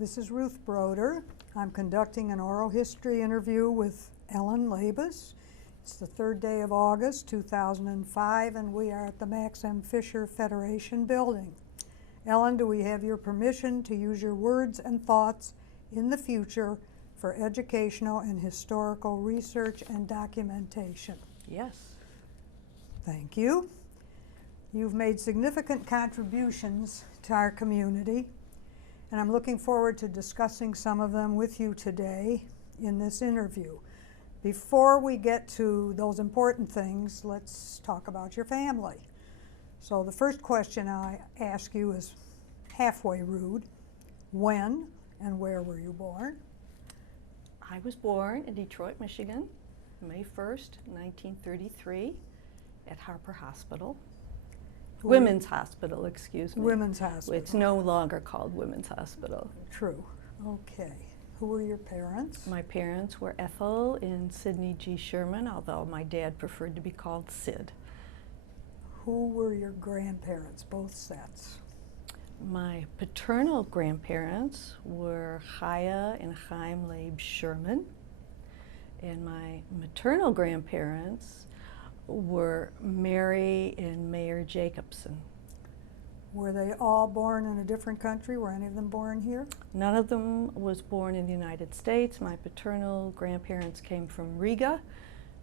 This is Ruth Broder. I'm conducting an oral history interview with Ellen Labus. It's the 3rd day of August, 2005, and we are at the Max M. Fisher Federation building. Ellen, do we have your permission to use your words and thoughts in the future for educational and historical research and documentation? Yes. Thank you. You've made significant contributions to our community, and I'm looking forward to discussing some of them with you today in this interview. Before we get to those important things, let's talk about your family. So the first question I ask you is halfway rude. When and where were you born? I was born in Detroit, Michigan, May 1st, 1933, at Harper Hospital. Women's Hospital, excuse me. Women's Hospital. It's no longer called Women's Hospital. True. Okay. Who were your parents? My parents were Ethel and Sidney G. Sherman, although my dad preferred to be called Sid. Who were your grandparents, both sets? My paternal grandparents were Chaya and Chaim Leib Sherman, and my maternal grandparents were Mary and Mayor Jacobson. Were they all born in a different country? Were any of them born here? None of them was born in the United States. My paternal grandparents came from Riga.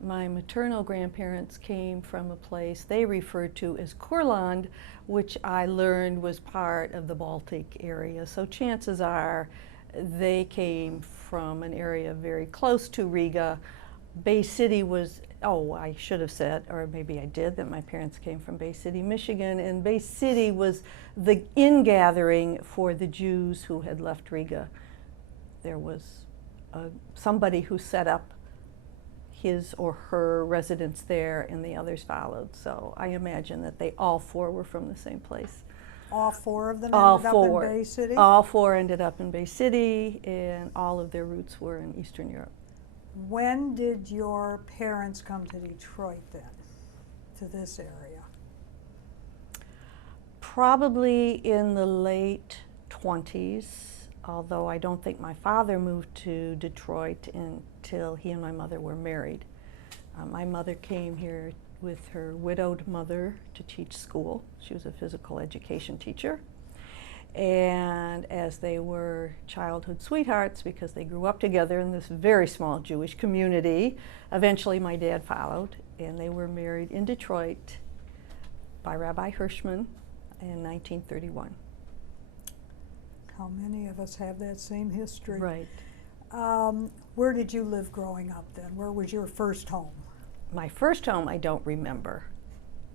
My maternal grandparents came from a place they referred to as Kurland, which I learned was part of the Baltic area. So chances are they came from an area very close to Riga. Bay City was, I should have said, or maybe I did, that my parents came from Bay City, Michigan, and Bay City was the ingathering for the Jews who had left Riga. There was somebody who set up his or her residence there, and the others followed. So I imagine that they all four were from the same place. All four of them All ended four. up in Bay City? All four ended up in Bay City, and all of their roots were in Eastern Europe. When did your parents come to Detroit then, to this area? Probably in the late 20s, although I don't think my father moved to Detroit until he and my mother were married. My mother came here with her widowed mother to teach school. She was a physical education teacher. And as they were childhood sweethearts, because they grew up together in this very small Jewish community, eventually my dad followed, and they were married in Detroit by Rabbi Hirschman in 1931. How many of us have that same history? Right. Where did you live growing up then? Where was your first home? My first home I don't remember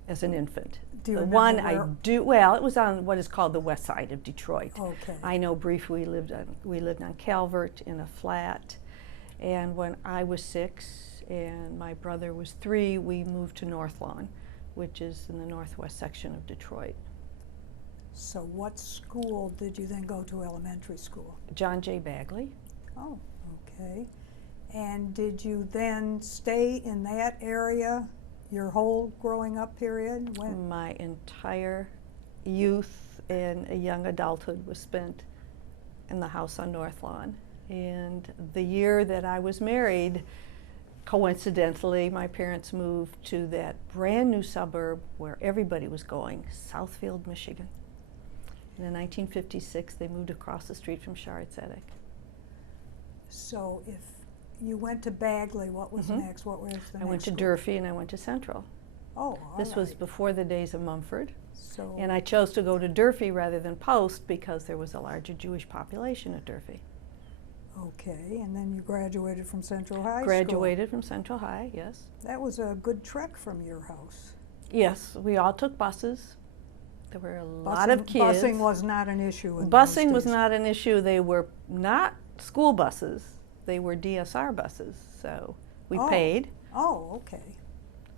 as an infant. Do you the remember one where? I do, well, it was on what is called the west side of Detroit. Okay. I know briefly we lived on Calvert in a flat, and when I was 6 and my brother was 3, we moved to North Lawn, which is in the northwest section of Detroit. So what school did you then go to, elementary school? John J. Bagley. Oh, okay. And did you then stay in that area your whole growing up period? When? My entire youth and young adulthood was spent in the house on North Lawn. And the year that I was married, coincidentally, my parents moved to that brand new suburb where everybody was going, Southfield, Michigan. And in 1956, they moved across the street from Shaare Zedek. So if you went to Bagley, what was next? What was the next I went to school? Durfee and I went to Central. Oh, all This was right. before the days of Mumford. So, And I chose to go to Durfee rather than Post because there was a larger Jewish population at Durfee. okay, and then you graduated from Central High Graduated from Central High, yes. School. That was a good trek from your house. Yes, we all took buses. There were a lot of kids. Busing was not an issue in Busing those was days. not an issue. They were not school buses. They were DSR buses. So we Oh. paid Oh, okay.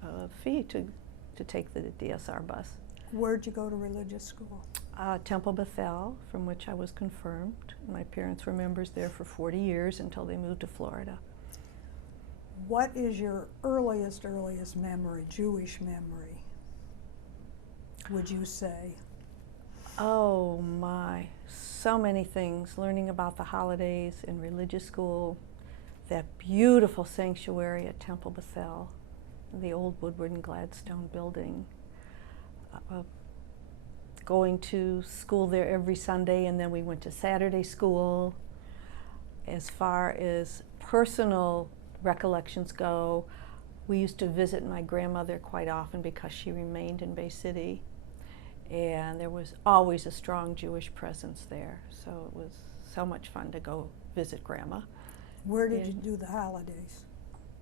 a fee to take the DSR bus. Where'd you go to religious school? Temple Beth, from which I was confirmed. My parents were members there for 40 years until they moved to Florida. What is your earliest memory, Jewish memory, would you say? Oh my, so many things. Learning about the holidays in religious school, that beautiful sanctuary at Temple Beth, the old Woodward and Gladstone building. Going to school there every Sunday, and then we went to Saturday school. As far as personal recollections go, we used to visit my grandmother quite often because she remained in Bay City, and there was always a strong Jewish presence there, so it was so much fun to go visit Grandma. Where did you do the holidays?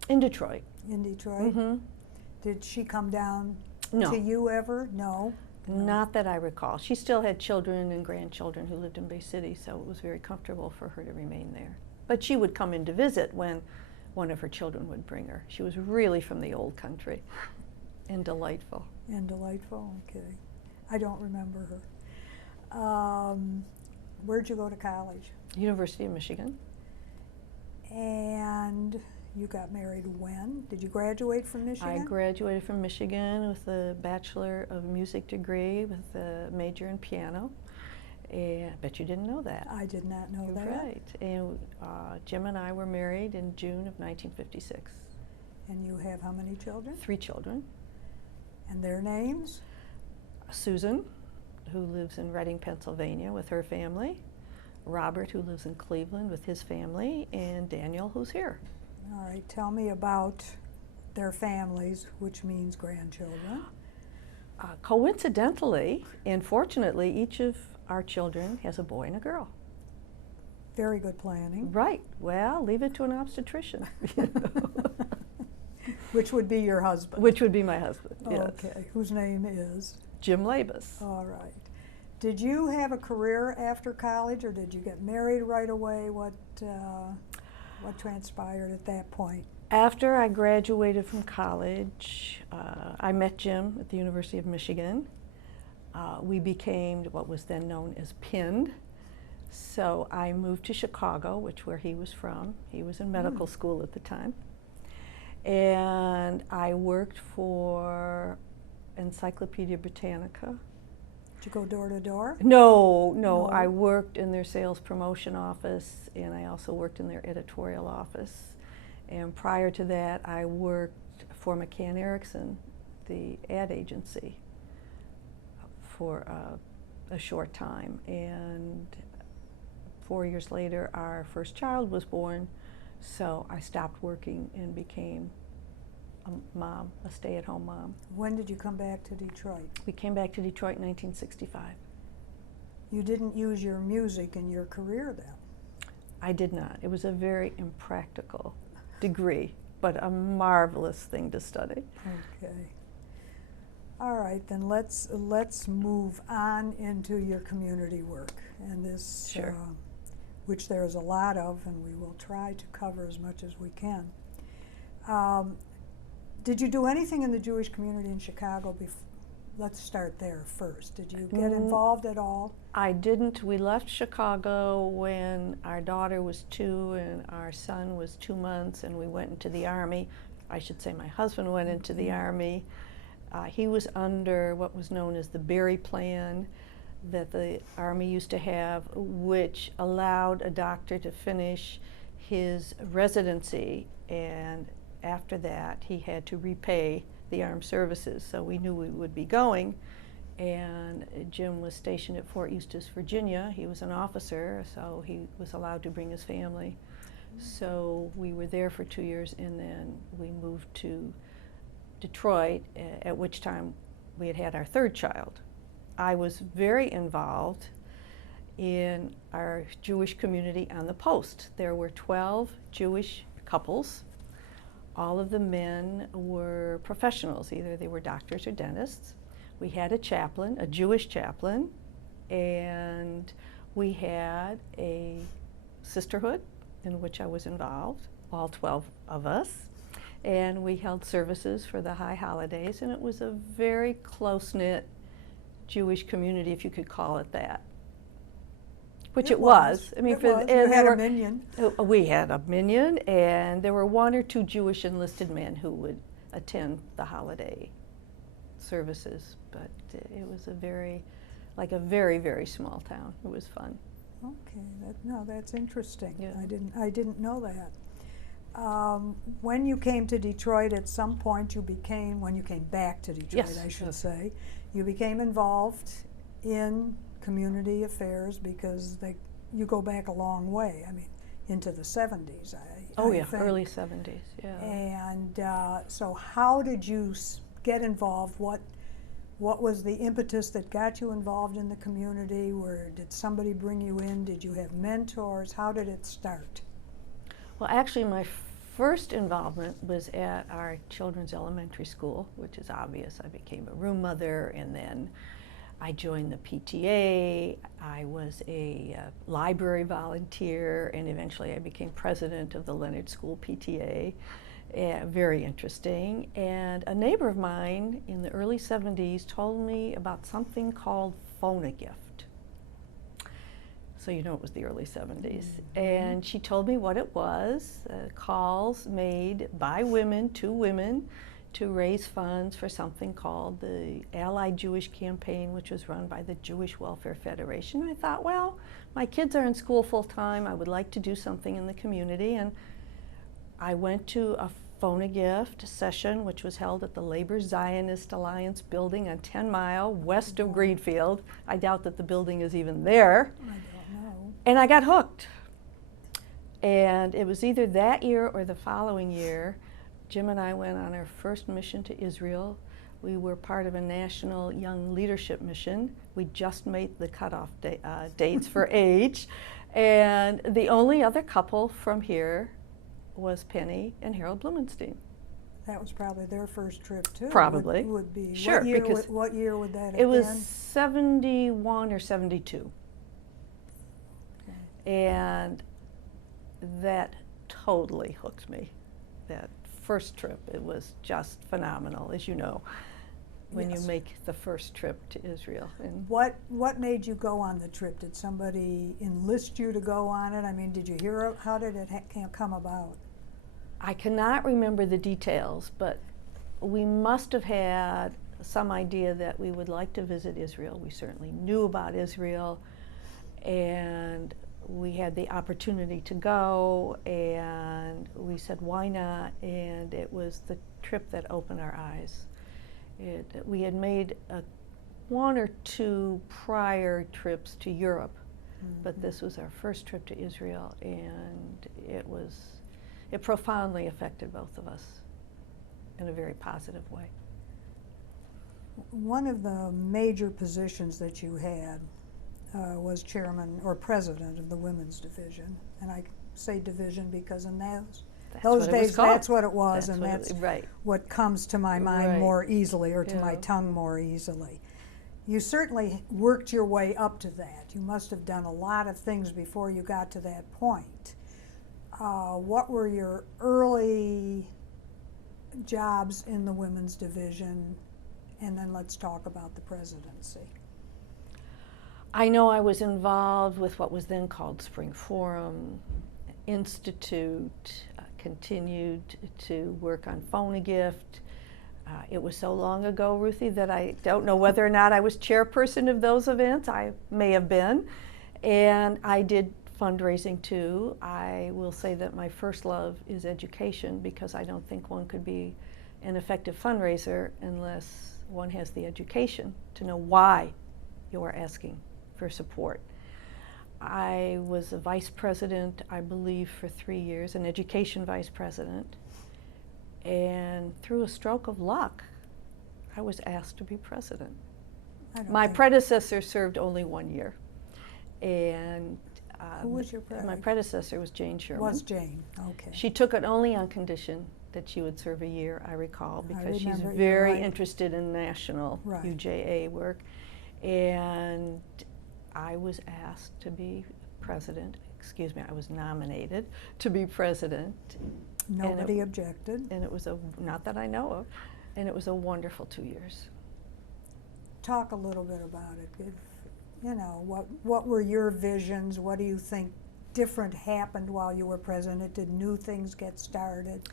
In Detroit. In Detroit? Mm-hmm. Did she come down No. to you ever? No? Not that I recall. She still had children and grandchildren who lived in Bay City, so it was very comfortable for her to remain there. But she would come in to visit when one of her children would bring her. She was really from the old country and delightful. And delightful, okay. I don't remember her. Where'd you go to college? University of Michigan. And you got married when? Did you graduate from Michigan? I graduated from Michigan with a Bachelor of Music degree with a major in piano. And I bet you didn't know that. I did not know that. Right. And Jim and I were married in June of 1956. And you have how many children? 3 children. And their names? Susan, who lives in Reading, Pennsylvania with her family. Robert, who lives in Cleveland with his family. And Daniel, who's here. All right, tell me about their families, which means grandchildren. Coincidentally, and fortunately, each of our children has a boy and a girl. Very good planning. Right. Well, leave it to an obstetrician. You know? Which would be your husband. Which would be my husband, yes. Okay, whose name is? Jim Labus. All right. Did you have a career after college, or did you get married right away? What transpired at that point? After I graduated from college, I met Jim at the University of Michigan. We became what was then known as PIND. So I moved to Chicago, where he was from. He was in medical school at the time. And I worked for Encyclopedia Britannica. Did you go door to door? No, I worked in their sales promotion office, and I also worked in their editorial office. And prior to that, I worked for McCann Erickson, the ad agency, for a short time. And 4 years later, our first child was born, so I stopped working and became a mom, a stay-at-home mom. When did you come back to Detroit? We came back to Detroit in 1965. You didn't use your music in your career then? I did not. It was a very impractical degree, but a marvelous thing to study. Okay. All right, then let's move on into your community work, and this, Sure. Which there is a lot of, and we will try to cover as much as we can. Did you do anything in the Jewish community in Chicago before? Let's start there first. Did you get involved at all? I didn't. We left Chicago when our daughter was 2 and our son was 2 months, and we went into the Army. I should say my husband went into the Army. He was under what was known as the Berry Plan that the Army used to have, which allowed a doctor to finish his residency, and after that he had to repay the armed services. So we knew we would be going, and Jim was stationed at Fort Eustis, Virginia. He was an officer, so he was allowed to bring his family. So we were there for 2 years, and then we moved to Detroit, at which time we had had our 3rd child. I was very involved in our Jewish community on the Post. There were 12 Jewish couples. All of the men were professionals. Either they were doctors or dentists. We had a chaplain, a Jewish chaplain, and we had a sisterhood in which I was involved, all 12 of us. And we held services for the high holidays, and it was a very close-knit Jewish community, if you could call it that. Which it was. I mean, you had a minyan. We had a minyan, and there were 1 or 2 Jewish enlisted men who would attend the holiday services. But it was a very like a very, very small town. It was fun. Okay, that's interesting. Yeah. I didn't know that. When you came to Detroit, at some point when you came back to Detroit, Yes, I should yes. say, you became involved in community affairs because you go back a long way. I mean, into the 70s. Oh I yeah, think. early 70s, yeah. And so how did you get involved? What was the impetus that got you involved in the community? Did somebody bring you in? Did you have mentors? How did it start? Well, actually, my first involvement was at our children's elementary school, which is obvious. I became a room mother, and then I joined the PTA. I was a library volunteer, and eventually I became president of the Leonard School PTA. Very interesting. And a neighbor of mine in the early 70s told me about something called Phone-A-Gift. So you know it was the early 70s. And she told me what it was, calls made by women to raise funds for something called the Allied Jewish Campaign, which was run by the Jewish Welfare Federation. I thought, well, my kids are in school full time. I would like to do something in the community. And I went to a Phone-A-Gift session, which was held at the Labor Zionist Alliance building on 10 Mile west of Greenfield. I doubt that the building is even there. I don't know. And I got hooked. And it was either that year or the following year, Jim and I went on our first mission to Israel. We were part of a national young leadership mission. We just made the cutoff dates for age. And the only other couple from here was Penny and Harold Blumenstein. That was probably their first trip too. Probably. Would be. Sure, because what year would that have it was been? 71 or 72. Okay. And that totally hooked me. That first trip, it was just phenomenal, as you know, when Yes. you make the first trip to Israel. And What made you go on the trip? Did somebody enlist you to go on it? I mean, did you hear? How did it come about? I cannot remember the details, but we must have had some idea that we would like to visit Israel. We certainly knew about Israel, and we had the opportunity to go, and we said, why not? And it was the trip that opened our eyes. We had made one or two prior trips to Europe, but this was our first trip to Israel, and it profoundly affected both of us in a very positive way. One of the major positions that you had was chairman or president of the women's division, and I say division because in those days that's what it was, and that's right. what comes to my mind Right. more easily, or to my Yeah. tongue more easily. You certainly worked your way up to that. You must have done a lot of things before you got to that point. What were your early jobs in the women's division? And then let's talk about the presidency. I know I was involved with what was then called Spring Forum, Institute, continued to work on Phone-A-Gift. It was so long ago, Ruthie, that I don't know whether or not I was chairperson of those events. I may have been. And I did fundraising too. I will say that my first love is education, because I don't think one could be an effective fundraiser unless one has the education to know why you are asking for support. I was a vice president, I believe, for 3 years, an education vice president. And through a stroke of luck, I was asked to be president. My predecessor served only 1 year. And who was your president? My predecessor was Jane Sherman. Was Jane, okay. She took it only on condition that she would serve a year, I recall, because she's remember, you're very right. interested in national Right. UJA work. And I was asked to be president, excuse me, I was nominated to be president. Nobody objected. And it was not that I know of, and it was a wonderful 2 years. Talk a little bit about it. What were your visions? What do you think different happened while you were president? Did new things get started?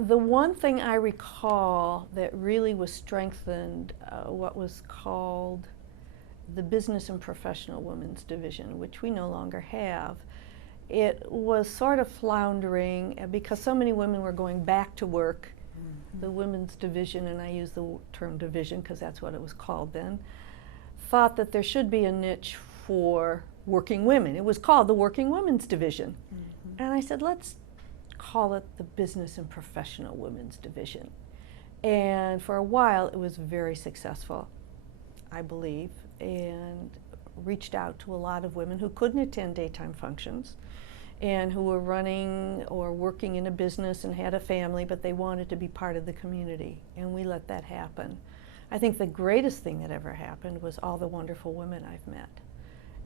The one thing I recall that really was strengthened, what was called the Business and Professional Women's Division, which we no longer have. It was sort of floundering because so many women were going back to work. The women's division, and I use the term division because that's what it was called then, thought that there should be a niche for working women. It was called the Working Women's Division. And I said, let's call it the Business and Professional Women's Division. And for a while it was very successful, I believe, and reached out to a lot of women who couldn't attend daytime functions and who were running or working in a business and had a family, but they wanted to be part of the community, and we let that happen. I think the greatest thing that ever happened was all the wonderful women I've met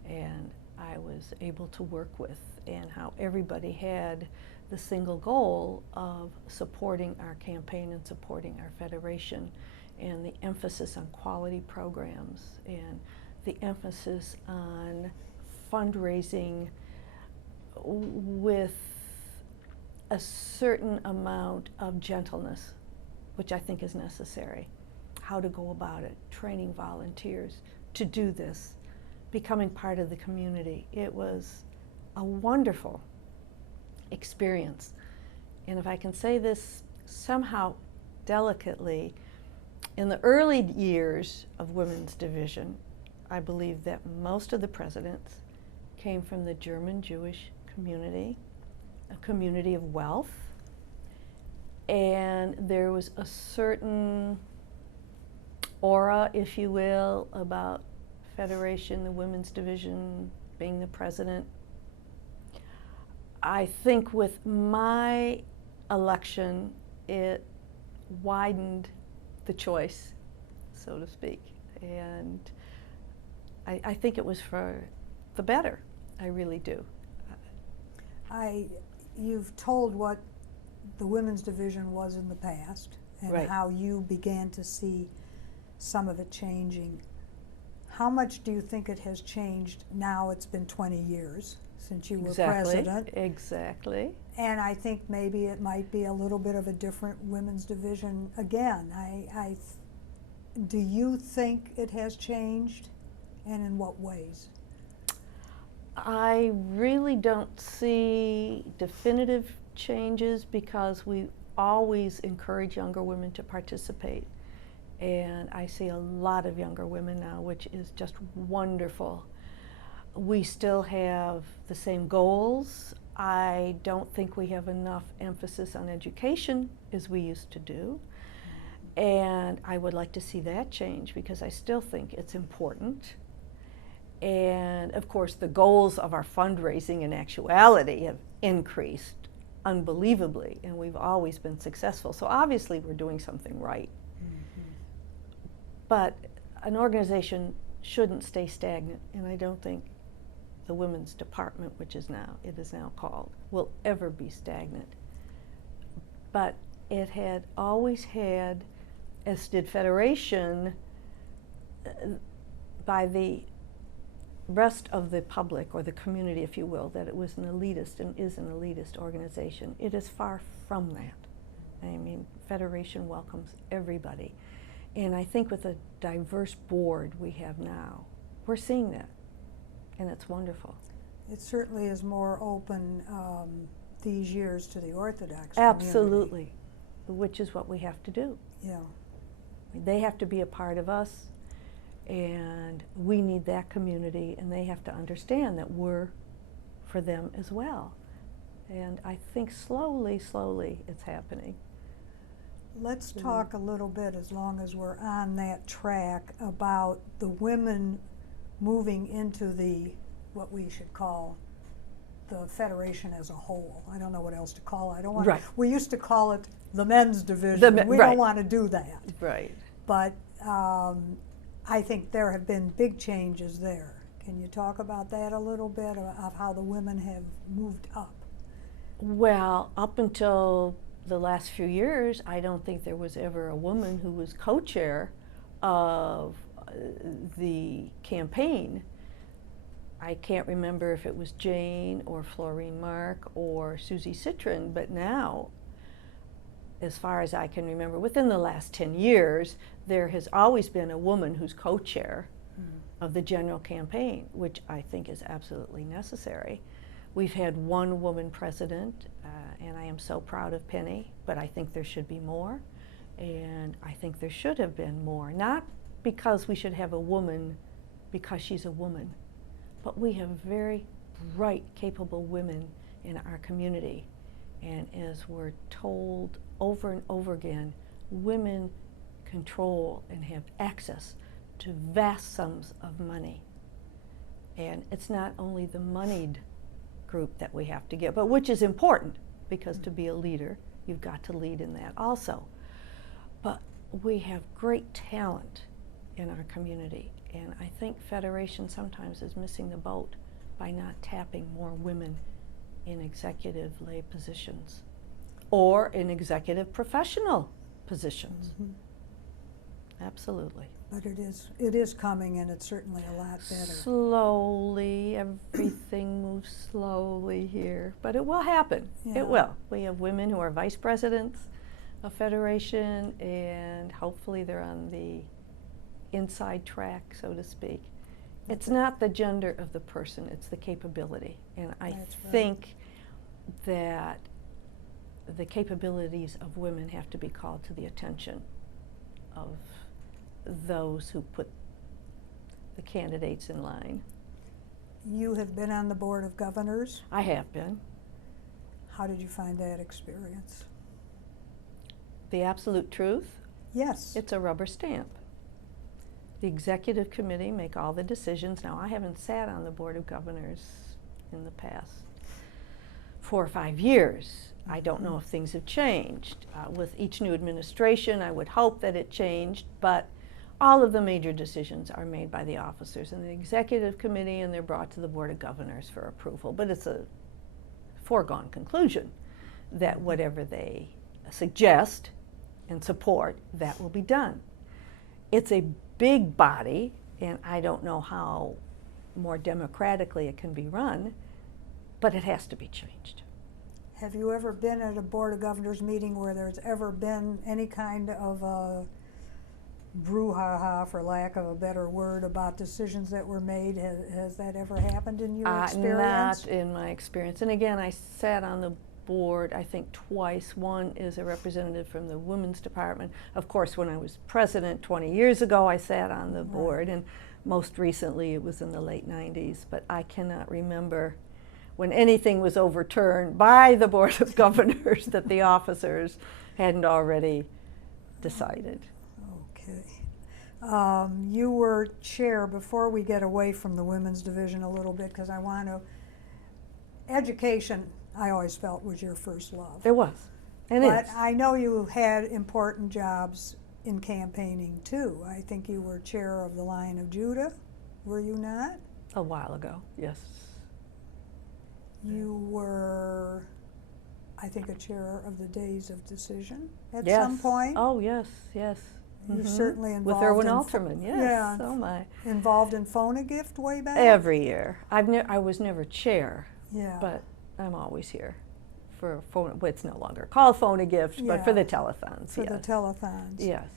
and I was able to work with, and how everybody had the single goal of supporting our campaign and supporting our federation, and the emphasis on quality programs and the emphasis on fundraising with a certain amount of gentleness, which I think is necessary. How to go about it, training volunteers to do this, becoming part of the community. It was a wonderful experience. And if I can say this somehow delicately, in the early years of Women's Division, I believe that most of the presidents came from the German Jewish community, a community of wealth, and there was a certain aura, if you will, about Federation, the Women's Division, being the president. I think with my election, it widened the choice, so to speak, and I think it was for the better. I really do. You've told what the Women's Division was in the past and Right. how you began to see some of it changing. How much do you think it has changed now? It's been 20 years since you were president. Exactly. And I think maybe it might be a little bit of a different Women's Division again. Do you think it has changed, and in what ways? I really don't see definitive changes because we always encourage younger women to participate. And I see a lot of younger women now, which is just wonderful. We still have the same goals. I don't think we have enough emphasis on education as we used to do. And I would like to see that change because I still think it's important. And of course, the goals of our fundraising in actuality have increased unbelievably, and we've always been successful. So obviously we're doing something right. But an organization shouldn't stay stagnant, and I don't think the women's department, which is now called, will ever be stagnant. But it had always had, as did Federation, by the rest of the public, or the community, if you will, that it was an elitist and is an elitist organization. It is far from that. I mean, Federation welcomes everybody. And I think with the diverse board we have now, we're seeing that, and it's wonderful. It certainly is more open these years to the Orthodox Absolutely, which is what we have to do. Yeah. They have to be a part of us, and we need that community, and they have to understand that we're for them as well. And I think slowly, slowly it's happening. Let's talk a little bit, as long as we're on that track, about the women moving into what we should call the Federation as a whole. I don't know what else to call it. I don't want. Right. We used to call it the Men's Division. We right. don't want to do that. Right. But I think there have been big changes there. Can you talk about that a little bit, of how the women have moved up? Well, up until the last few years, I don't think there was ever a woman who was co-chair of the campaign. I can't remember if it was Jane or Florine Mark or Susie Citron, but now, as far as I can remember, within the last 10 years, there has always been a woman who's co-chair of the general campaign, which I think is absolutely necessary. We've had one woman president, and I am so proud of Penny, but I think there should be more, and I think there should have been more, not because we should have a woman because she's a woman, but we have very bright, capable women in our community, and as we're told over and over again, women control and have access to vast sums of money. And it's not only the moneyed group that we have to get, but which is important, because to be a leader, you've got to lead in that also. But we have great talent in our community, and I think Federation sometimes is missing the boat by not tapping more women in executive lay positions or in executive professional positions. Mhm. Absolutely. But it is coming, and it's certainly a lot better. Slowly, everything moves slowly here, but it will happen. Yeah. It will. We have women who are vice presidents of Federation, and hopefully they're on the inside track, so to speak. It's not the gender of the person, it's the capability. And I That's right. think that the capabilities of women have to be called to the attention of those who put the candidates in line. You have been on the Board of Governors. I have been. How did you find that experience? The absolute truth, Yes. it's a rubber stamp. The executive committee make all the decisions. Now, I haven't sat on the Board of Governors in the past 4 or 5 years. I don't know if things have changed. With each new administration, I would hope that it changed, but all of the major decisions are made by the officers in the executive committee, and they're brought to the Board of Governors for approval. But it's a foregone conclusion that whatever they suggest and support, that will be done. It's a big body, and I don't know how more democratically it can be run, but it has to be changed. Have you ever been at a Board of Governors meeting where there's ever been any kind of a brouhaha, for lack of a better word, about decisions that were made? Has that ever happened in your experience? Not in my experience. And again, I sat on the board, I think, twice. One is a representative from the Women's Department. Of course, when I was president 20 years ago, I sat on the board, and most recently it was in the late 90s. But I cannot remember when anything was overturned by the Board of Governors that the officers hadn't already decided. Okay. You were chair, before we get away from the women's division a little bit, because I want to, education, I always felt, was your first love. It was, and But is. I know you had important jobs in campaigning too. I think you were chair of the Lion of Judah, were you not? A while ago, yes. You were, I think, a chair of the Days of Decision at Yes. some point. Oh, yes, yes. You're certainly With involved Erwin in Alterman, yes. yeah, Oh my. involved in Phone-A-Gift way back. Every year. I was never chair, Yeah. but I'm always here for phone. Well, it's no longer called Phone-A-Gift, but for Yeah. the telethons. For yes. the telethons. Yes.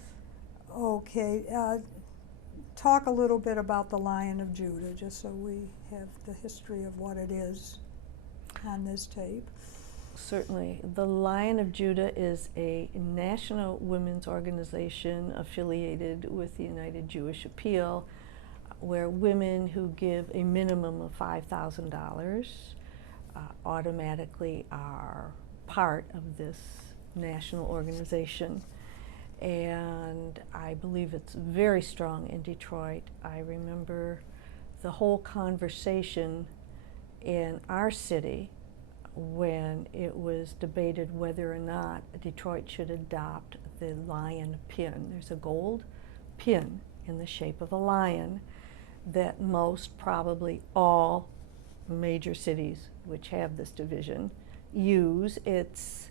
Okay. Talk a little bit about the Lion of Judah, just so we have the history of what it is on this tape. Certainly. The Lion of Judah is a national women's organization affiliated with the United Jewish Appeal, where women who give a minimum of $5,000 automatically are part of this national organization. And I believe it's very strong in Detroit. I remember the whole conversation in our city when it was debated whether or not Detroit should adopt the lion pin. There's a gold pin in the shape of a lion that most, probably all major cities which have this division use. It's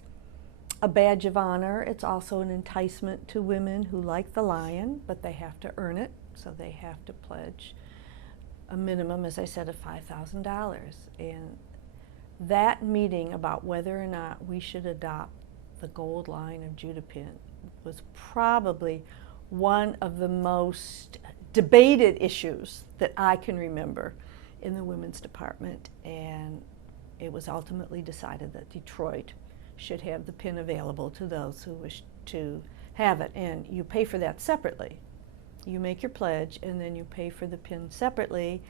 a badge of honor. It's also an enticement to women who like the lion, but they have to earn it, so they have to pledge a minimum, as I said, of $5,000. And that meeting about whether or not we should adopt the gold Lion of Judah pin was probably one of the most debated issues that I can remember in the women's department, and it was ultimately decided that Detroit should have the pin available to those who wish to have it, and you pay for that separately. You make your pledge and then you pay for the pin separately,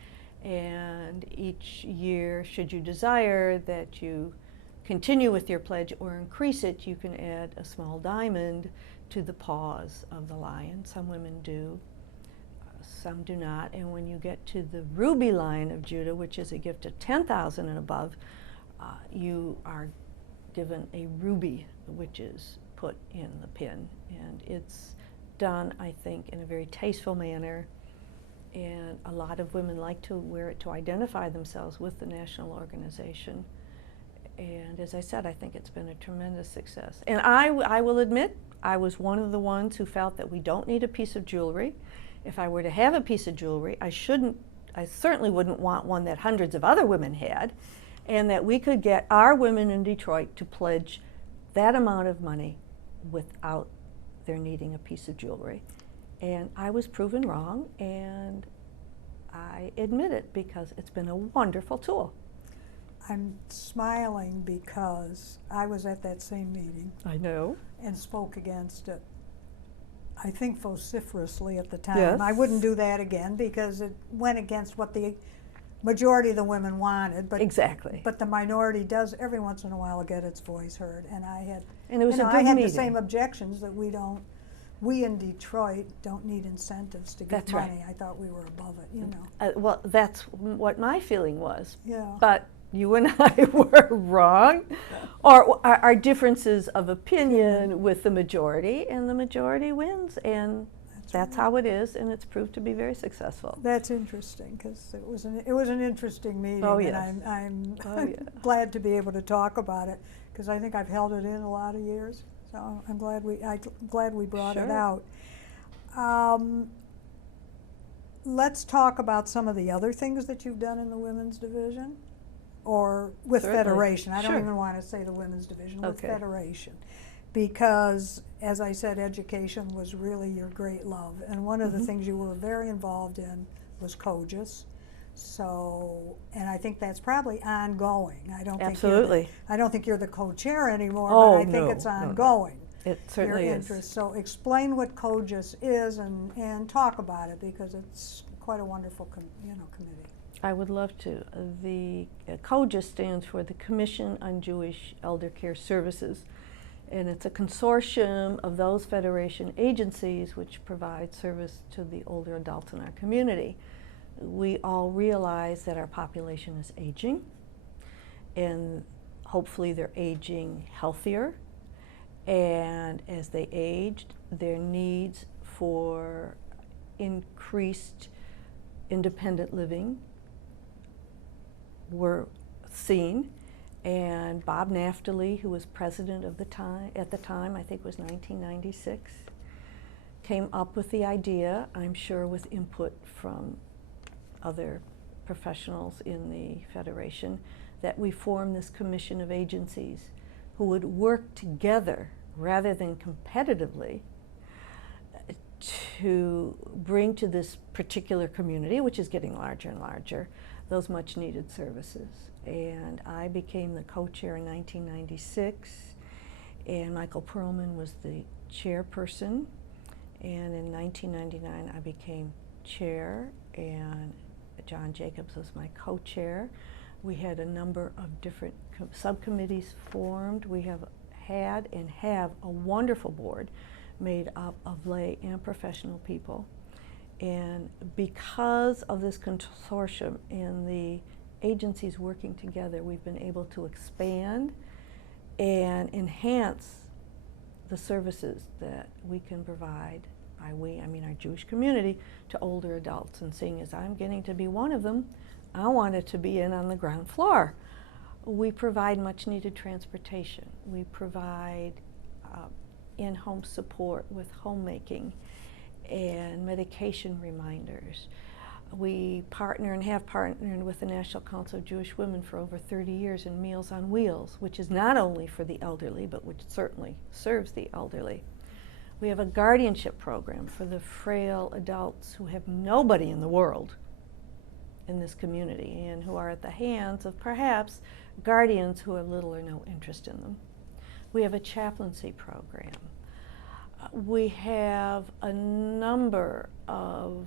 and each year, should you desire that you continue with your pledge or increase it, you can add a small diamond to the paws of the lion. Some women do, some do not, and when you get to the ruby lion of Judah, which is a gift of 10,000 and above, you are given a ruby, which is put in the pin, and it's done, I think, in a very tasteful manner, and a lot of women like to wear it to identify themselves with the national organization. And as I said, I think it's been a tremendous success. And I will admit, I was one of the ones who felt that we don't need a piece of jewelry. If I were to have a piece of jewelry, I certainly wouldn't want one that hundreds of other women had, and that we could get our women in Detroit to pledge that amount of money without their needing a piece of jewelry. And I was proven wrong, and I admit it because it's been a wonderful tool. I'm smiling because I was at that same meeting I know. and spoke against it, I think vociferously at the time. Yes. I wouldn't do that again because it went against what the majority of the women wanted. But Exactly. But the minority does every once in a while get its voice heard, and I had. And it was a good I had meeting. the same objections that we in Detroit don't need incentives to get That's money. right. I thought we were above it, you know. Well, that's what my feeling was. Yeah. But you and I were wrong, or our differences of opinion with the majority, and the majority wins, and that's right. how it is, and it's proved to be very successful. That's interesting because it was an interesting meeting, Oh, yes. and I'm Oh, yeah. glad to be able to talk about it because I think I've held it in a lot of years. So I'm glad we brought it Sure. out. Let's talk about some of the other things that you've done in the women's division, or with Certainly. Federation. I don't Sure. even want to say the women's division, with Okay. Federation. Because, as I said, education was really your great love. And one of the things you were very involved in was COGIS. So, and I think that's probably ongoing. Absolutely. I don't think you're the co-chair anymore, Oh, but I think no, it's no, no. ongoing. It certainly Your is. interest. So explain what COGIS is and talk about it because it's quite a wonderful committee. I would love to. The COGIS stands for the Commission on Jewish Elder Care Services, and it's a consortium of those Federation agencies which provide service to the older adults in our community. We all realize that our population is aging, and hopefully they're aging healthier, and as they age, their needs for increased independent living were seen, and Bob Naftali, who was president of at the time, I think it was 1996, came up with the idea, I'm sure with input from other professionals in the Federation, that we form this commission of agencies who would work together rather than competitively to bring to this particular community, which is getting larger and larger, those much needed services. And I became the co-chair in 1996, and Michael Perlman was the chairperson, and in 1999 I became chair, and John Jacobs was my co-chair. We had a number of different subcommittees formed. We have had and have a wonderful board made up of lay and professional people. And because of this consortium and the agencies working together, we've been able to expand and enhance the services that we can provide, by we, I mean our Jewish community, to older adults. And seeing as I'm getting to be one of them, I wanted to be in on the ground floor. We provide much needed transportation. We provide in-home support with homemaking and medication reminders. We partner and have partnered with the National Council of Jewish Women for over 30 years in Meals on Wheels, which is not only for the elderly, but which certainly serves the elderly. We have a guardianship program for the frail adults who have nobody in the world in this community and who are at the hands of perhaps guardians who have little or no interest in them. We have a chaplaincy program. We have a number of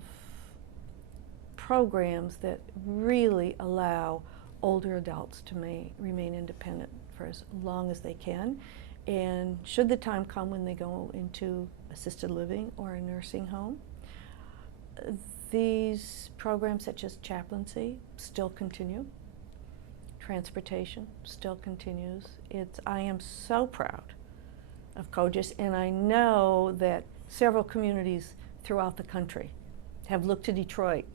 programs that really allow older adults to remain independent for as long as they can. And should the time come when they go into assisted living or a nursing home, these programs such as chaplaincy still continue. Transportation still continues. I am so proud of COGIS, and I know that several communities throughout the country have looked to Detroit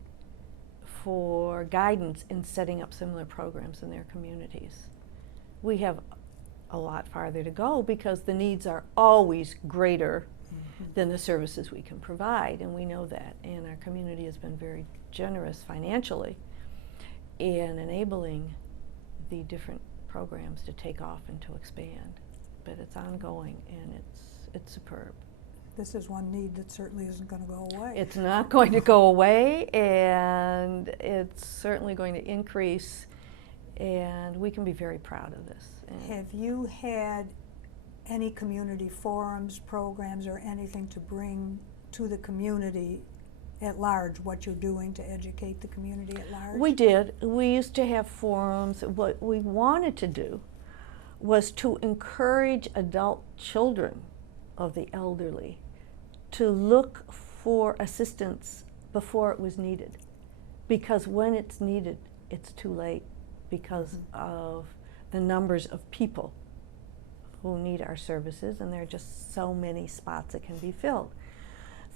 for guidance in setting up similar programs in their communities. We have a lot farther to go because the needs are always greater than the services we can provide, and we know that. And our community has been very generous financially in enabling the different programs to take off and to expand. But it's ongoing, and it's superb. This is one need that certainly isn't going to go away. It's not going to go away, and it's certainly going to increase, and we can be very proud of this. Have you had any community forums, programs, or anything to bring to the community at large what you're doing to educate the community at large? We did. We used to have forums. What we wanted to do was to encourage adult children of the elderly to look for assistance before it was needed. Because when it's needed, it's too late because of the numbers of people who need our services, and there are just so many spots that can be filled.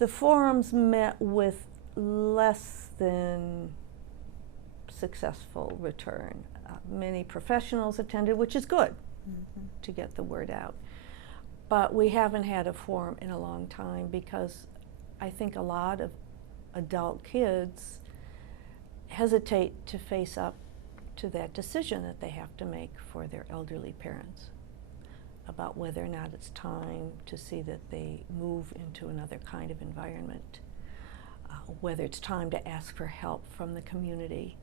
The forums met with less than successful return. Many professionals attended, which is good to get the word out. But we haven't had a forum in a long time because I think a lot of adult kids hesitate to face up to that decision that they have to make for their elderly parents about whether or not it's time to see that they move into another kind of environment, whether it's time to ask for help from the community.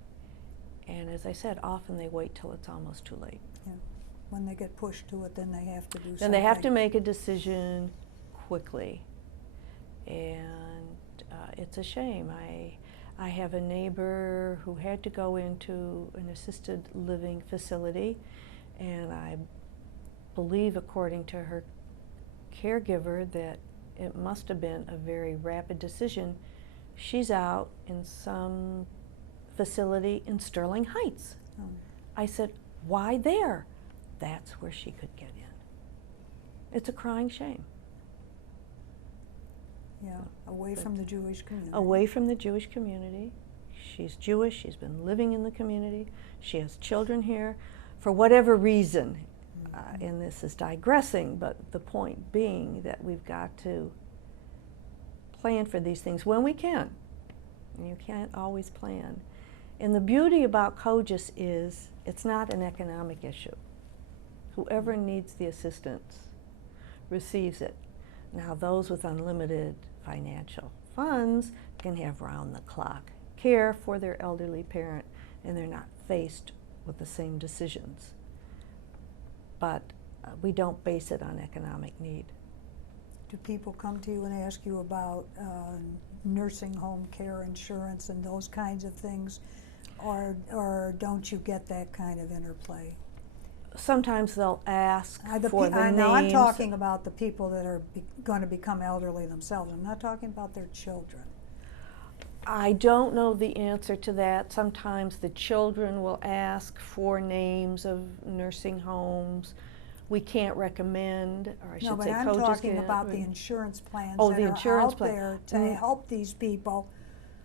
And as I said, often they wait till it's almost too late. Yeah. When they get pushed to it, then they have to do something. Then they have to make a decision quickly. And it's a shame. I have a neighbor who had to go into an assisted living facility, and I believe, according to her caregiver, that it must have been a very rapid decision. She's out in some facility in Sterling Heights. I said, why there? That's where she could get in. It's a crying shame. Yeah, away from the Jewish community. Away from the Jewish community. She's Jewish, she's been living in the community, she has children here. For whatever reason, and this is digressing, but the point being that we've got to plan for these things when we can. And you can't always plan. And the beauty about COGIS is it's not an economic issue. Whoever needs the assistance receives it. Now, those with unlimited financial funds can have round-the-clock care for their elderly parent, and they're not faced with the same decisions. But we don't base it on economic need. Do people come to you and ask you about nursing home care insurance and those kinds of things, or don't you get that kind of interplay? Sometimes they'll ask for the names. Now I'm talking about the people that are going to become elderly themselves. I'm not talking about their children. I don't know the answer to that. Sometimes the children will ask for names of nursing homes. We can't recommend, or I should say, I'm COGIS talking can't. about the insurance plans Oh, that the are insurance out plan. there to help these people.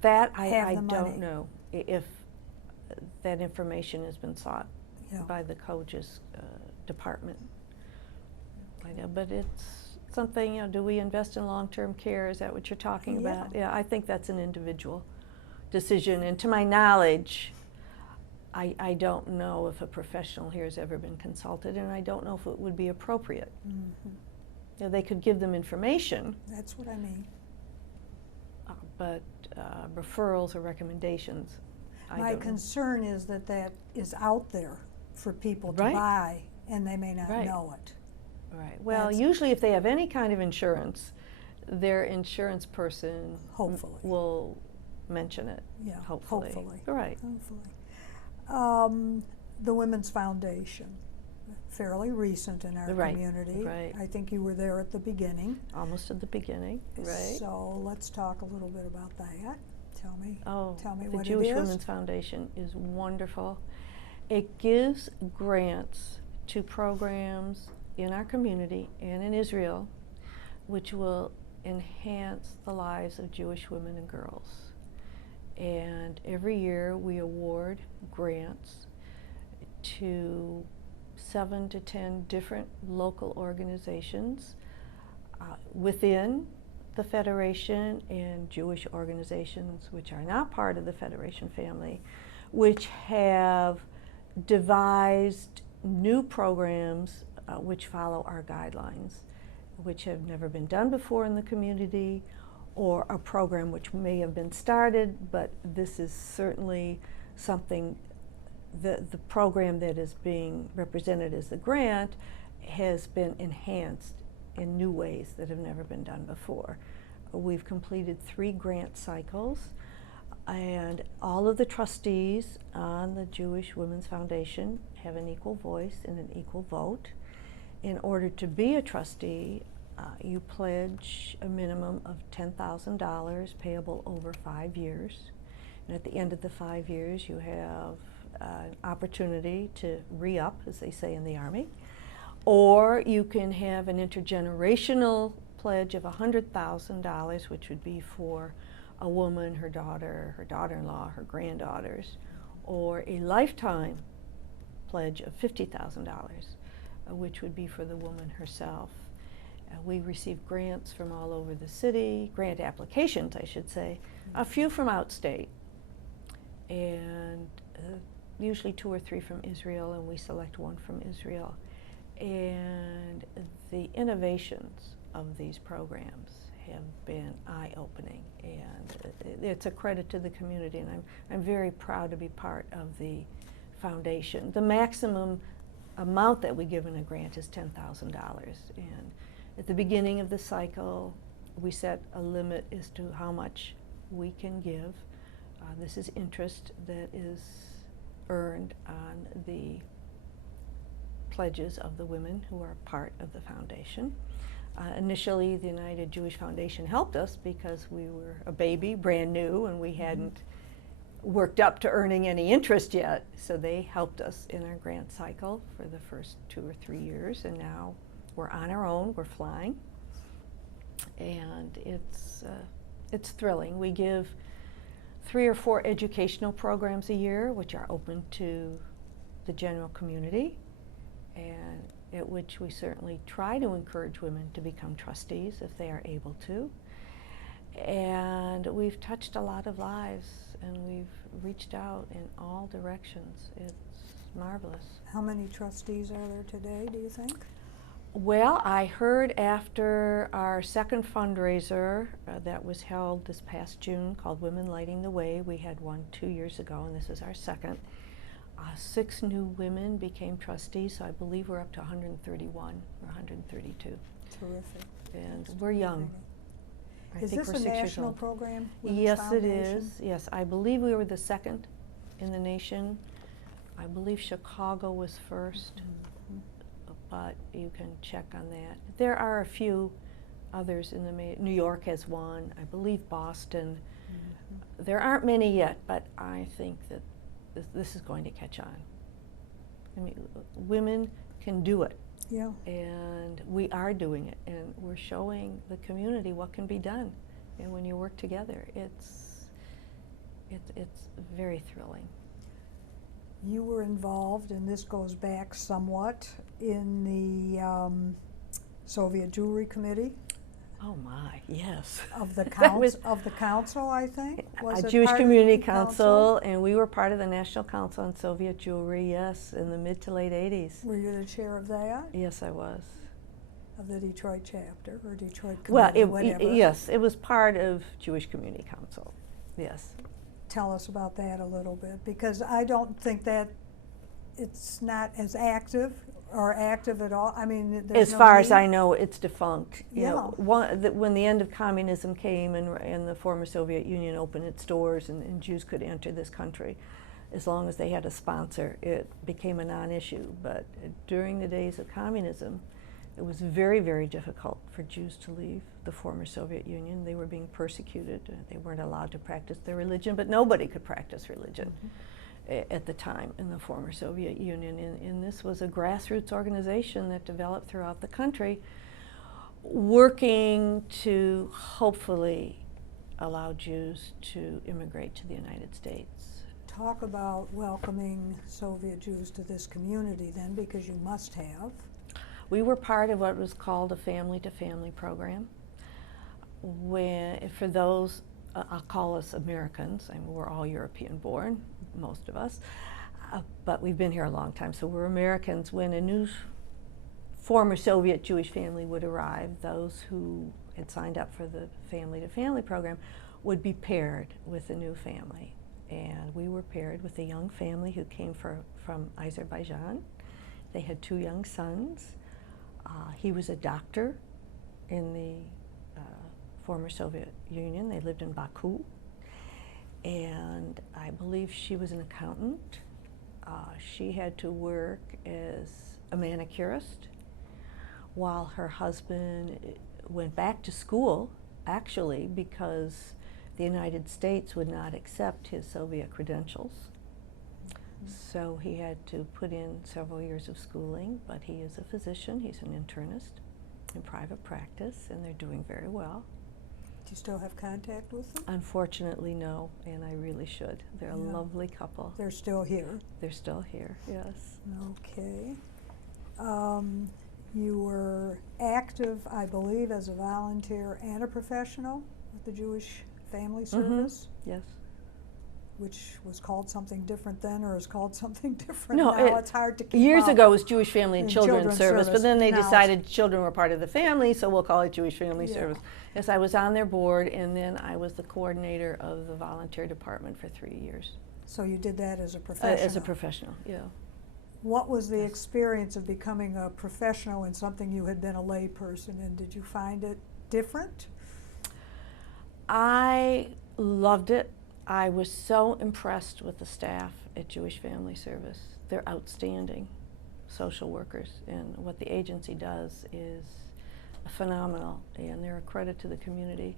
That have I the don't money. know if that information has been sought Yeah. by the COGIS department. I know, but it's something, do we invest in long-term care? Is that what you're talking about? Yeah, I think that's an individual decision. And to my knowledge, I don't know if a professional here has ever been consulted, and I don't know if it would be appropriate. You know, they could give them information, That's what I mean. but referrals or recommendations, I My don't know. concern is that that is out there for people to Right. buy, and they may not Right. know it. Right. Well, That's- usually if they have any kind of insurance, their insurance person Hopefully. will mention it. Yeah, Hopefully. hopefully. Right. Hopefully. The Women's Foundation, fairly recent in our Right, community. right. I think you were there at the beginning. Almost at the beginning, right? So let's talk a little bit about that. Tell me The what Jewish it is. Women's Foundation is wonderful. It gives grants to programs in our community and in Israel which will enhance the lives of Jewish women and girls. And every year we award grants to 7 to 10 different local organizations within the Federation and Jewish organizations which are not part of the Federation family, which have devised new programs which follow our guidelines, which have never been done before in the community, or a program which may have been started, but this is certainly something, the program that is being represented as the grant has been enhanced in new ways that have never been done before. We've completed 3 grant cycles, and all of the trustees on the Jewish Women's Foundation have an equal voice and an equal vote. In order to be a trustee, you pledge a minimum of $10,000 payable over 5 years. And at the end of the 5 years, you have an opportunity to re-up, as they say in the Army. Or you can have an intergenerational pledge of $100,000, which would be for a woman, her daughter, her daughter-in-law, her granddaughters, or a lifetime pledge of $50,000, which would be for the woman herself. We receive grants from all over the city, grant applications, I should say, a few from outstate, and usually 2 or 3 from Israel, and we select 1 from Israel. And the innovations of these programs have been eye-opening, and it's a credit to the community, and I'm very proud to be part of the foundation. The maximum amount that we give in a grant is $10,000, and at the beginning of the cycle we set a limit as to how much we can give. This is interest that is earned on the pledges of the women who are part of the foundation. Initially, the United Jewish Foundation helped us because we were a baby, brand new, and we hadn't worked up to earning any interest yet. So they helped us in our grant cycle for the first 2 or 3 years, and now we're on our own, we're flying. And it's thrilling. We give 3 or 4 educational programs a year, which are open to the general community, and at which we certainly try to encourage women to become trustees if they are able to. And we've touched a lot of lives, and we've reached out in all directions. It's marvelous. How many trustees are there today, do you think? Well, I heard after our second fundraiser that was held this past June, called Women Lighting the Way. We had one 2 years ago, and this is our second. 6 new women became trustees, so I believe we're up to 131 or 132. Terrific. And That's we're young. fascinating. I Is think this we're a 6 years national old. program? Women's Yes, it Foundation? is. Yes, I believe we were the second in the nation. I believe Chicago was first, but you can check on that. There are a few others in the New York has one. I believe Boston. There aren't many yet, but I think that this is going to catch on. I mean, women can do it. Yeah. And we are doing it, and we're showing the community what can be done. And when you work together, it's very thrilling. You were involved, and this goes back somewhat, in the Soviet Jewry Committee Oh my, yes. of the That was council, I think. Was a it Jewish part of Community the Council, and we were part of the National Council on Soviet Jewry, yes, in the mid to late 80s. Were you the chair of that? Yes, I was. of the Detroit chapter or Detroit Well, committee, whatever. yes, it was part of Jewish Community Council, yes. Tell us about that a little bit, because I don't think that it's not as active or active at all. I mean, there's As no far as need. I know, it's defunct. You Yeah. know, when the end of communism came and the former Soviet Union opened its doors and Jews could enter this country, as long as they had a sponsor, it became a non-issue. But during the days of communism, it was very, very difficult for Jews to leave the former Soviet Union. They were being persecuted. They weren't allowed to practice their religion, but nobody could practice religion at the time in the former Soviet Union. And this was a grassroots organization that developed throughout the country, working to hopefully allow Jews to immigrate to the United States. Talk about welcoming Soviet Jews to this community then, because you must have. We were part of what was called a family-to-family program. For those, I'll call us Americans, I mean, we're all European-born, most of us, but we've been here a long time, so we're Americans. When a new former Soviet Jewish family would arrive, those who had signed up for the family-to-family program would be paired with a new family. And we were paired with a young family who came from Azerbaijan. They had 2 young sons. He was a doctor in the former Soviet Union. They lived in Baku. And I believe she was an accountant. She had to work as a manicurist while her husband went back to school, actually, because the United States would not accept his Soviet credentials. So he had to put in several years of schooling, but he is a physician. He's an internist in private practice, and they're doing very well. Do you still have contact with them? Unfortunately, no, and I really should. They're a lovely couple. They're still here. They're still here, yes. Okay. You were active, I believe, as a volunteer and a professional with the Jewish Family Service, Yes. which was called something different then, or is called something different No, now. It's hard to keep years up. ago it was Jewish Family and And Children's Children's Service, but Service. then they Now it's- decided children were part of the family, so we'll call it Jewish Family Yeah. Service. Yes, I was on their board, and then I was the coordinator of the volunteer department for 3 years. So you did that as a professional. As a professional, yeah. What was the experience of becoming a professional in something you had been a lay person in? Did you find it different? I loved it. I was so impressed with the staff at Jewish Family Service. They're outstanding social workers, and what the agency does is phenomenal, and they're a credit to the community.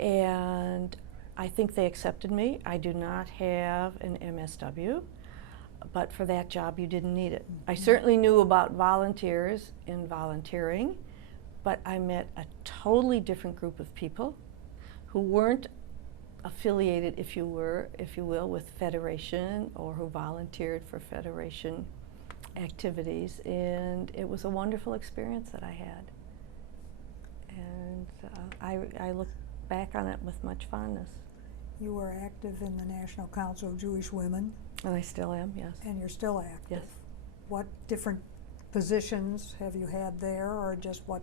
And I think they accepted me. I do not have an MSW, but for that job you didn't need it. I certainly knew about volunteers and volunteering, but I met a totally different group of people who weren't affiliated, if you will, with Federation, or who volunteered for Federation activities, and it was a wonderful experience that I had. And I look back on it with much fondness. You were active in the National Council of Jewish Women, And I still am, yes. and you're still active. Yes. What different positions have you had there, or just what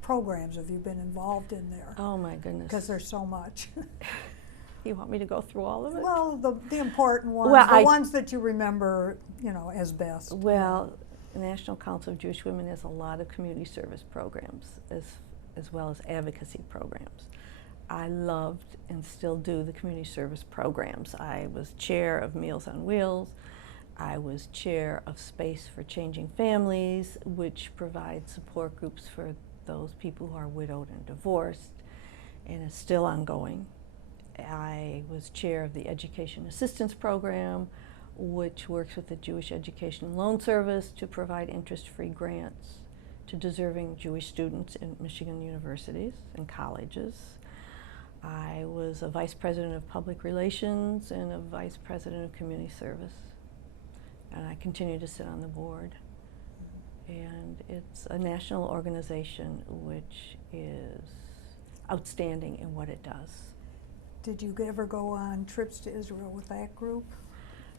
programs have you been involved in there? Oh my goodness. Because there's so much. You want me to go through all of it? Well, the important ones, Well, the ones that you remember, as best. Well, the National Council of Jewish Women has a lot of community service programs as well as advocacy programs. I loved and still do the community service programs. I was chair of Meals on Wheels. I was chair of Space for Changing Families, which provides support groups for those people who are widowed and divorced, and is still ongoing. I was chair of the Education Assistance Program, which works with the Jewish Education Loan Service to provide interest-free grants to deserving Jewish students in Michigan universities and colleges. I was a vice president of public relations and a vice president of community service. And I continue to sit on the board. And it's a national organization which is outstanding in what it does. Did you ever go on trips to Israel with that group?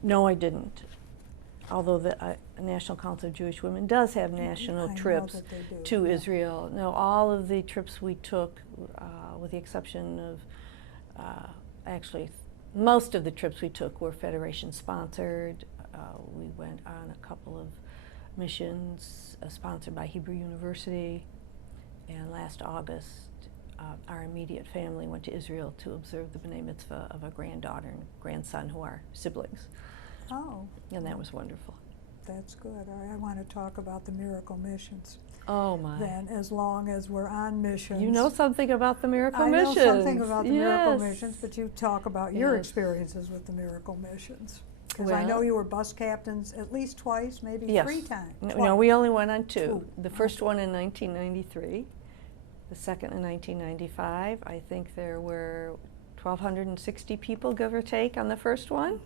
No, I didn't. although the National Council of Jewish Women does have national I know trips that they do, to yeah. Israel. No, all of the trips we took, with the exception of, actually, most of the trips we took were Federation sponsored. We went on a couple of missions sponsored by Hebrew University, and last August our immediate family went to Israel to observe the B'nai Mitzvah of a granddaughter and grandson who are siblings. Oh, And that was wonderful. that's good. I want to talk about the miracle missions Oh my. then, as long as we're on missions. You know something about the miracle I missions. know something about the miracle Yes. missions, but you talk about your Yes. experiences with the miracle missions. Because I know Well- you were bus captains at least twice, maybe Yes. 3 times. No, we only went on 2. Two. The first one in 1993, the second in 1995. I think there were 1,260 people, give or take, on the first one.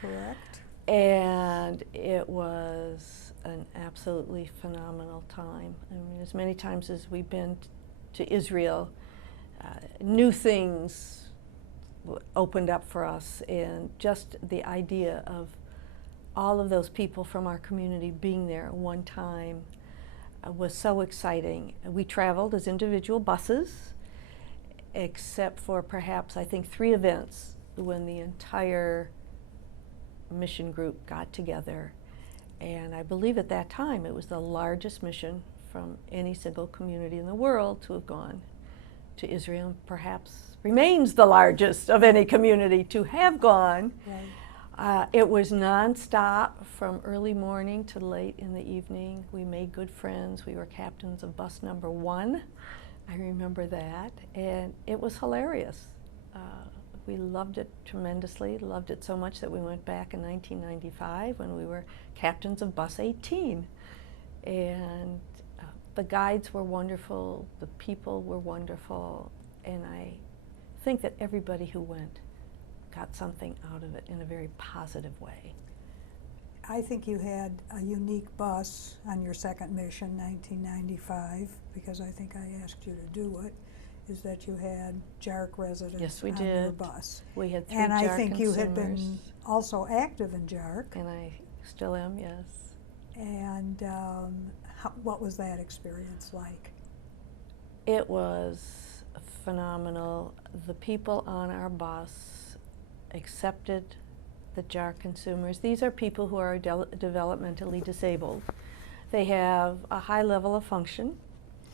Correct. And it was an absolutely phenomenal time. I mean, as many times as we've been to Israel, new things opened up for us, and just the idea of all of those people from our community being there at one time was so exciting. We traveled as individual buses, except for perhaps, I think, 3 events when the entire mission group got together. And I believe at that time it was the largest mission from any single community in the world to have gone to Israel, and perhaps remains the largest of any community to have gone. Right. It was nonstop from early morning to late in the evening. We made good friends. We were captains of bus number 1. I remember that, and it was hilarious. We loved it tremendously, loved it so much that we went back in 1995 when we were captains of bus 18. And the guides were wonderful, the people were wonderful, and I think that everybody who went got something out of it in a very positive way. I think you had a unique bus on your second mission, 1995, because I think I asked you to do it, is that you had JARC residents Yes, we on your did. bus. We had 3 And I JARC think you had consumers, been also active in JARC. and I still am, yes. And what was that experience like? It was phenomenal. The people on our bus accepted the JARC consumers. These are people who are developmentally disabled. They have a high level of function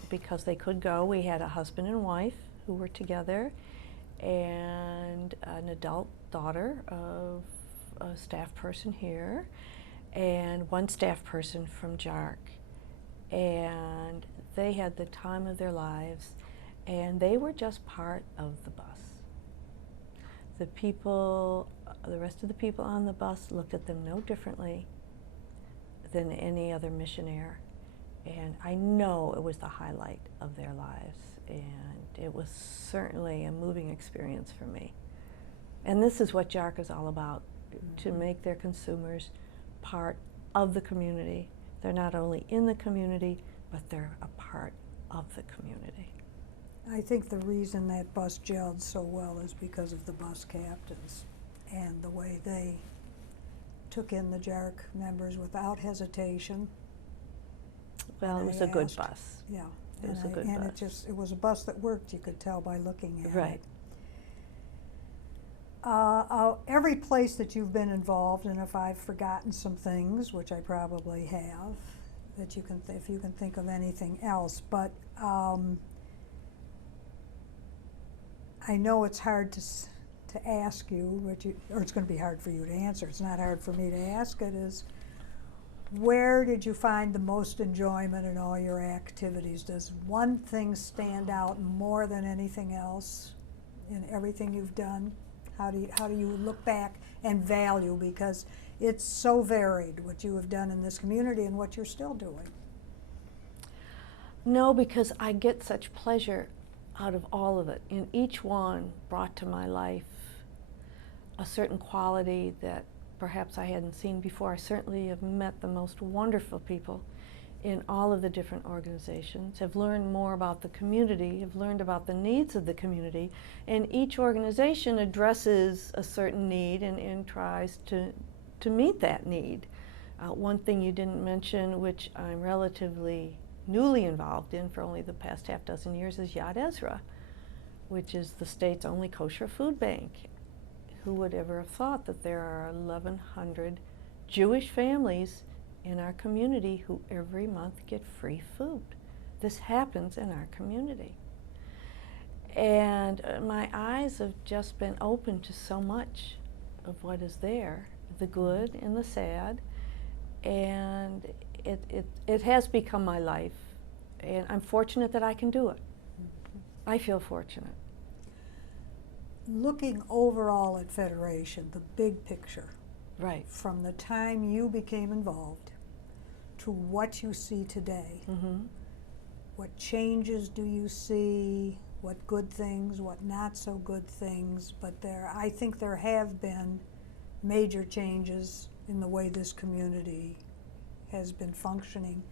because they could go. We had a husband and wife who were together, and an adult daughter of a staff person here, and 1 staff person from JARC. And they had the time of their lives, and they were just part of the bus. The people, the rest of the people on the bus looked at them no differently than any other missionaire. And I know it was the highlight of their lives, and it was certainly a moving experience for me. And this is what JARC is all about, to make their consumers part of the community. They're not only in the community, but they're a part of the community. I think the reason that bus gelled so well is because of the bus captains and the way they took in the JARC members without hesitation. Well, it And was I a good asked- bus. Yeah. It was a good and bus. it was a bus that worked, you could tell by looking at Right. it. Every place that you've been involved, and if I've forgotten some things, which I probably have, that you can, if you can think of anything else, but I know it's hard to ask you, or it's going to be hard for you to answer. It's not hard for me to ask it. Is where did you find the most enjoyment in all your activities? Does one thing stand out more than anything else in everything you've done? How do you look back and value, because it's so varied what you have done in this community and what you're still doing? No, because I get such pleasure out of all of it. And each one brought to my life a certain quality that perhaps I hadn't seen before. I certainly have met the most wonderful people in all of the different organizations, have learned more about the community, have learned about the needs of the community, and each organization addresses a certain need and tries to meet that need. One thing you didn't mention, which I'm relatively newly involved in for only the past half dozen years, is Yad Ezra, which is the state's only kosher food bank. Who would ever have thought that there are 1,100 Jewish families in our community who every month get free food? This happens in our community. And my eyes have just been open to so much of what is there, the good and the sad, and it has become my life, and I'm fortunate that I can do it. I feel fortunate. Looking overall at Federation, the big picture, Right. from the time you became involved to what you see today, what changes do you see? What good things, what not so good things? But I think there have been major changes in the way this community has been functioning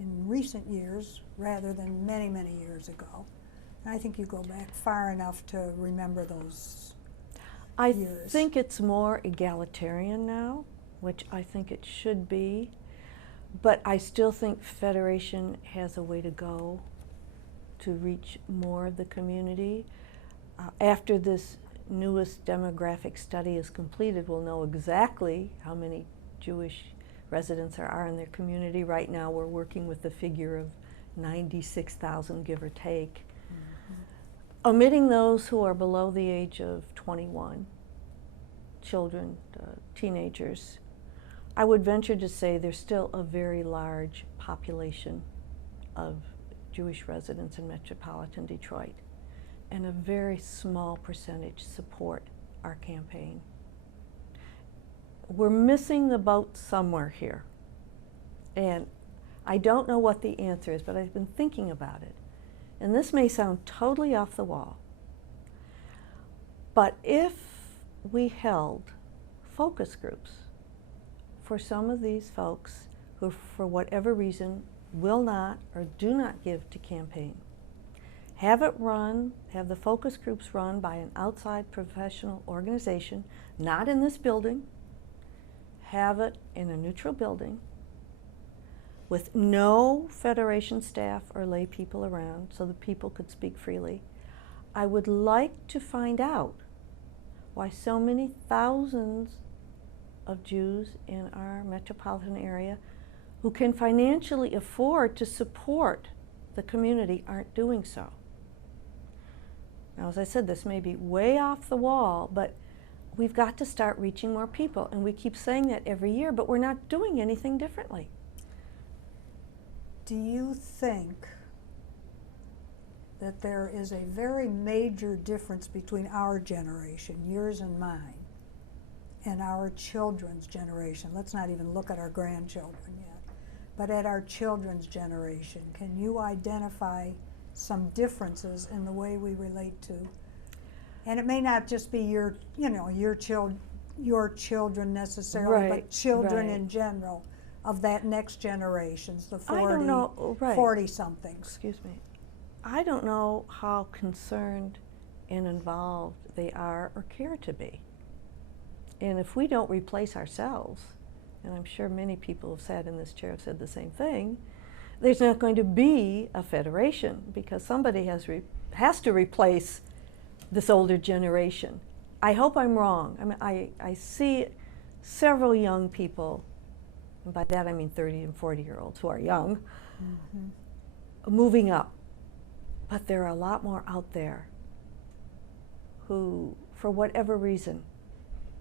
in recent years rather than many, many years ago. I think you go back far enough to remember those years. I think it's more egalitarian now, which I think it should be, but I still think Federation has a way to go to reach more of the community. After this newest demographic study is completed, we'll know exactly how many Jewish residents there are in their community. Right now we're working with the figure of 96,000, give or take. Omitting those who are below the age of 21, children, teenagers, I would venture to say there's still a very large population of Jewish residents in metropolitan Detroit, and a very small percentage support our campaign. We're missing the boat somewhere here, and I don't know what the answer is, but I've been thinking about it. And this may sound totally off the wall, but if we held focus groups for some of these folks who, for whatever reason, will not or do not give to campaign, have the focus groups run by an outside professional organization, not in this building, have it in a neutral building, with no Federation staff or lay people around so that people could speak freely. I would like to find out why so many thousands of Jews in our metropolitan area who can financially afford to support the community aren't doing so. Now, as I said, this may be way off the wall, but we've got to start reaching more people, and we keep saying that every year, but we're not doing anything differently. Do you think that there is a very major difference between our generation, yours and mine, and our children's generation? Let's not even look at our grandchildren yet, but at our children's generation. Can you identify some differences in the way we relate to? And it may not just be your children necessarily, but children in general of that next generations, the 40-somethings. Excuse me. I don't know how concerned and involved they are or care to be. And if we don't replace ourselves, and I'm sure many people have sat in this chair have said the same thing, there's not going to be a federation because somebody has to replace this older generation. I hope I'm wrong. I mean, I see several young people, and by that I mean 30 and 40-year-olds who are young, moving up. But there are a lot more out there who, for whatever reason,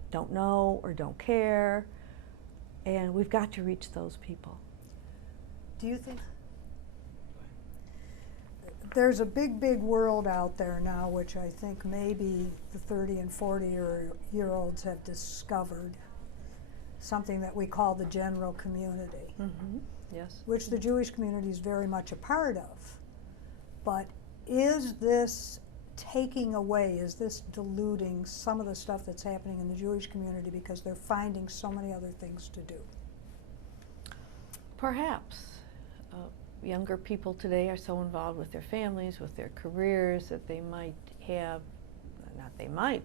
don't know or don't care, and we've got to reach those people. Do you think there's a big world out there now, which I think maybe the 30 and 40-year-olds have discovered, something that we call the general community, Yes. which the Jewish community is very much a part of. But is this taking away, is this diluting some of the stuff that's happening in the Jewish community because they're finding so many other things to do? Perhaps. Younger people today are so involved with their families, with their careers, that they might have,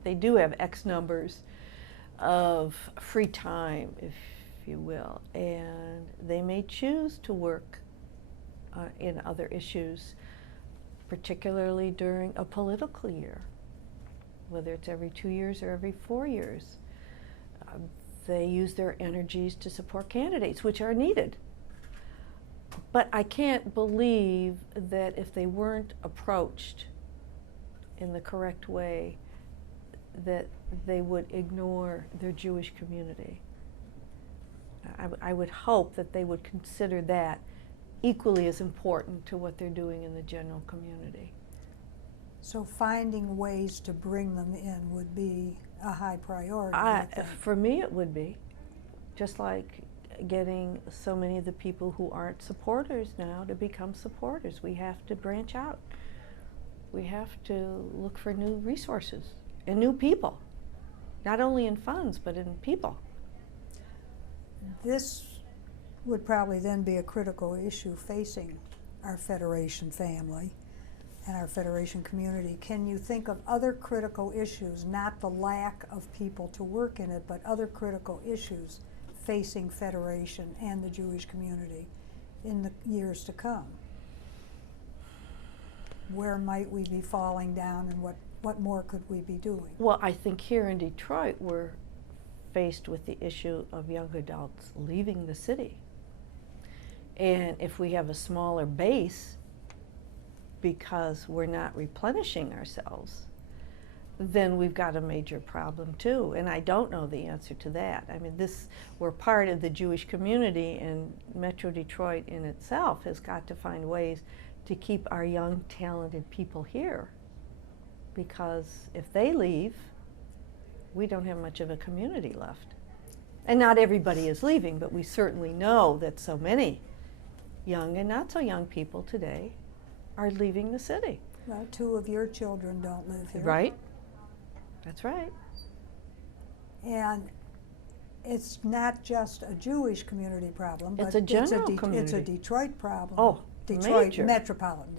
they do have X numbers of free time. If if you will, and they may choose to work in other issues, particularly during a political year, whether it's every 2 years or every 4 years. They use their energies to support candidates, which are needed. But I can't believe that if they weren't approached in the correct way, that they would ignore their Jewish community. I would hope that they would consider that equally as important to what they're doing in the general community. So finding ways to bring them in would be a high priority, I think. For me, it would be. Just like getting so many of the people who aren't supporters now to become supporters. We have to branch out. We have to look for new resources and new people, not only in funds, but in people. This would probably then be a critical issue facing our Federation family and our Federation community. Can you think of other critical issues, not the lack of people to work in it, but other critical issues facing Federation and the Jewish community in the years to come? Where might we be falling down, and what more could we be doing? Well, I think here in Detroit we're faced with the issue of young adults leaving the city. And if we have a smaller base because we're not replenishing ourselves, then we've got a major problem too. And I don't know the answer to that. I mean, we're part of the Jewish community, and Metro Detroit in itself has got to find ways to keep our young, talented people here. Because if they leave, we don't have much of a community left. And not everybody is leaving, but we certainly know that so many young and not so young people today are leaving the city. Well, 2 of your children don't live here. Right? That's right. And it's not just a Jewish community problem, but It's a general it's community. a Detroit problem. Oh, Detroit major. Metropolitan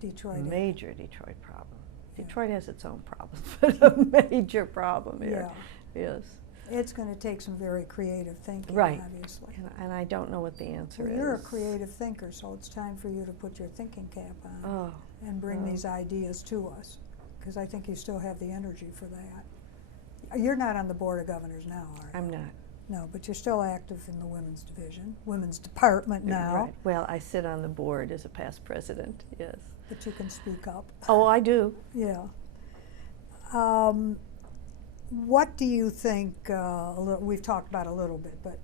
Detroit. Major Detroit problem. Yeah. Detroit has its own problems, but a major problem here. Yes. It's going to take some very creative thinking, Right. obviously. And I don't know what the answer Well, is. you're a creative thinker, so it's time for you to put your thinking cap on Oh, and bring oh. these ideas to us, because I think you still have the energy for that. You're not on the Board of Governors now, are you? I'm not. No, but you're still active in the Women's Division, Women's Department now, Right. Well, I sit on the board as a past president, yes. but you can speak up. Oh, I do. Yeah. What do you think, we've talked about a little bit, but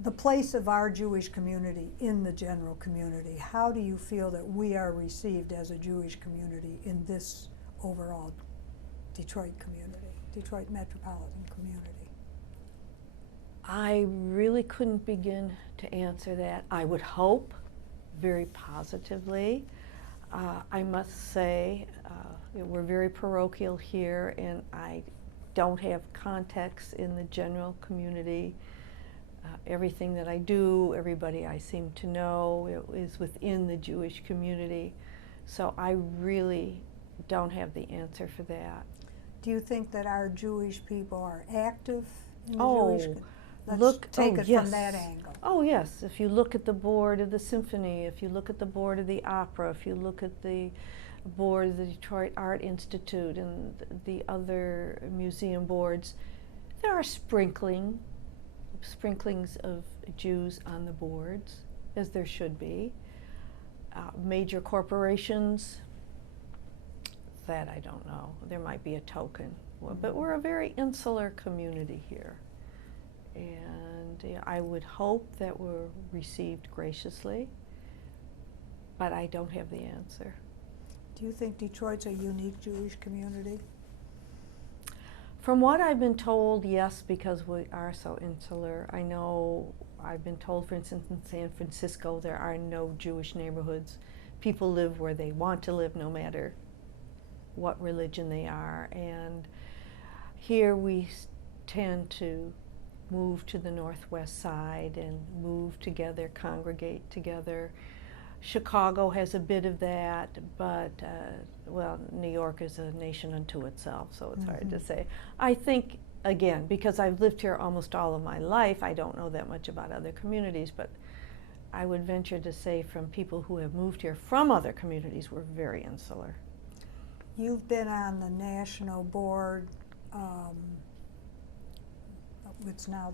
the place of our Jewish community in the general community, how do you feel that we are received as a Jewish community in this overall Detroit community, Detroit metropolitan community? I really couldn't begin to answer that. I would hope very positively. I must say, we're very parochial here, and I don't have contacts in the general community. Everything that I do, everybody I seem to know is within the Jewish community. So I really don't have the answer for that. Do you think that our Jewish people are active in the Jewish community? Let's take it yes. from that angle. Oh yes, if you look at the board of the symphony, if you look at the board of the opera, if you look at the board of the Detroit Art Institute and the other museum boards, there are sprinklings of Jews on the boards, as there should be. Major corporations, that I don't know. There might be a token, but we're a very insular community here. And I would hope that we're received graciously, but I don't have the answer. Do you think Detroit's a unique Jewish community? From what I've been told, yes, because we are so insular. I know I've been told, for instance, in San Francisco, there are no Jewish neighborhoods. People live where they want to live, no matter what religion they are. And here we tend to move to the northwest side and move together, congregate together. Chicago has a bit of that, but, well, New York is a nation unto itself, so it's hard to say. I think again, because I've lived here almost all of my life, I don't know that much about other communities, but I would venture to say from people who have moved here from other communities, we're very insular. You've been on the national board, it's now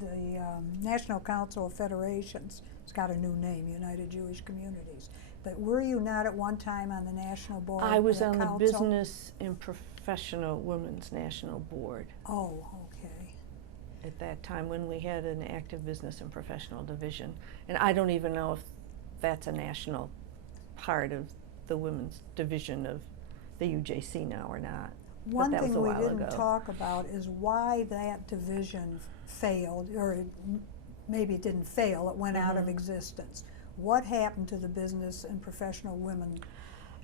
the National Council of Federations. It's got a new name, United Jewish Communities. But were you not at one time on the national board? I was on council? the Business and Professional Women's National Board. Oh, okay. At that time when we had an active business and professional division. And I don't even know if that's a national part of the women's division of the UJC now or not. One that thing was a we while didn't ago. talk about is why that division failed, or maybe it didn't fail, it went out of existence. What happened to the business and professional women?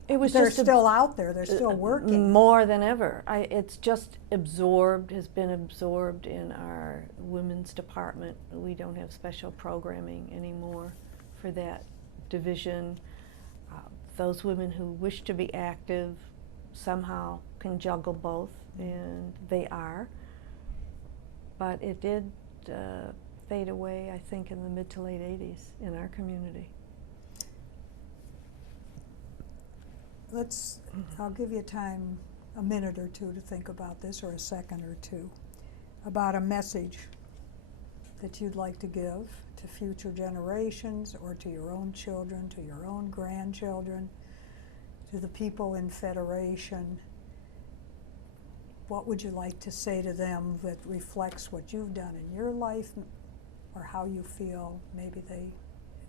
It was They're just still out there, they're still working. more than ever. It's just has been absorbed in our women's department. We don't have special programming anymore for that division. Those women who wish to be active somehow can juggle both, and they are. But it did fade away, I think, in the mid to late 80s in our community. I'll give you time, a minute or two to think about this, or a second or two, about a message that you'd like to give to future generations, or to your own children, to your own grandchildren, to the people in Federation. What would you like to say to them that reflects what you've done in your life, or how you feel maybe they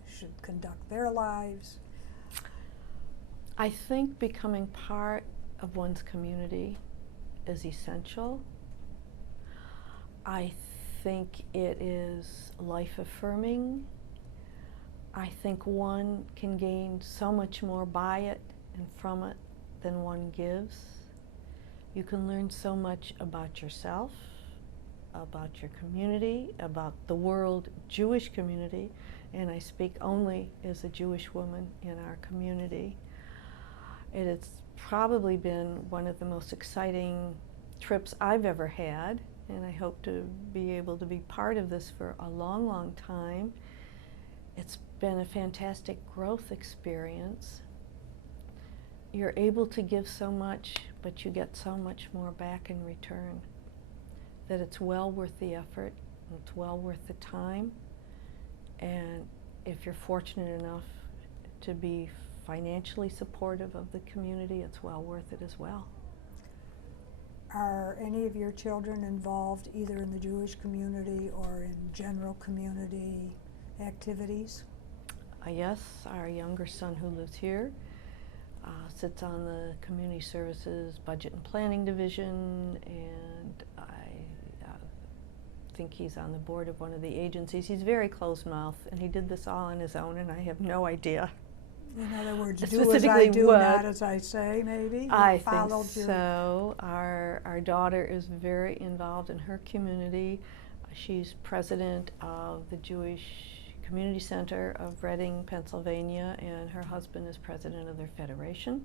should conduct their lives? I think becoming part of one's community is essential. I think it is life-affirming. I think one can gain so much more by it and from it than one gives. You can learn so much about yourself, about your community, about the world Jewish community, and I speak only as a Jewish woman in our community. It has probably been one of the most exciting trips I've ever had, and I hope to be able to be part of this for a long, long time. It's been a fantastic growth experience. You're able to give so much, but you get so much more back in return, that it's well worth the effort, and it's well worth the time, and if you're fortunate enough to be financially supportive of the community, it's well worth it as well. Are any of your children involved either in the Jewish community or in general community activities? Yes, our younger son who lives here sits on the Community Services Budget and Planning Division, and I think he's on the board of one of the agencies. He's very closed-mouthed, and he did this all on his own, and I have no idea. In other words, do as I do, not as I say, maybe? I think so. Our daughter is very involved in her community. She's president of the Jewish Community Center of Reading, Pennsylvania, and her husband is president of their federation.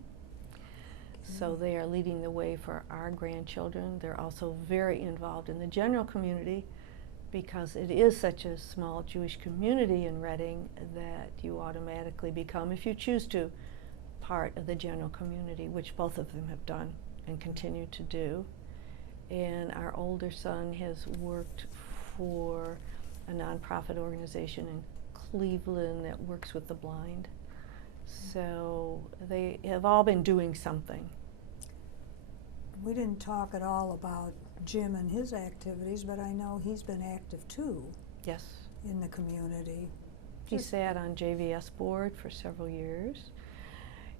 So they are leading the way for our grandchildren. They're also very involved in the general community, because it is such a small Jewish community in Reading that you automatically become, if you choose to, part of the general community, which both of them have done and continue to do. And our older son has worked for a nonprofit organization in Cleveland that works with the blind. So they have all been doing something. We didn't talk at all about Jim and his activities, but I know he's been active too. Yes. In the community. He sat on JVS board for several years.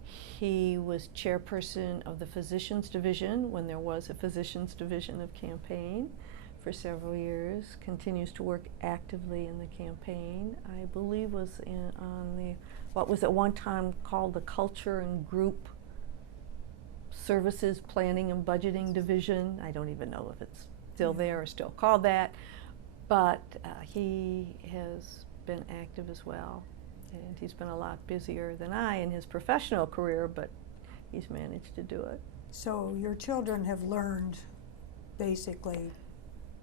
He was chairperson of the Physicians Division when there was a Physicians Division of campaign for several years. Continues to work actively in the campaign. I believe was on the, what was at one time called the Culture and Group Services Planning and Budgeting Division. I don't even know if it's still there or still called that, but he has been active as well, and he's been a lot busier than I in his professional career, but he's managed to do it. So your children have learned basically,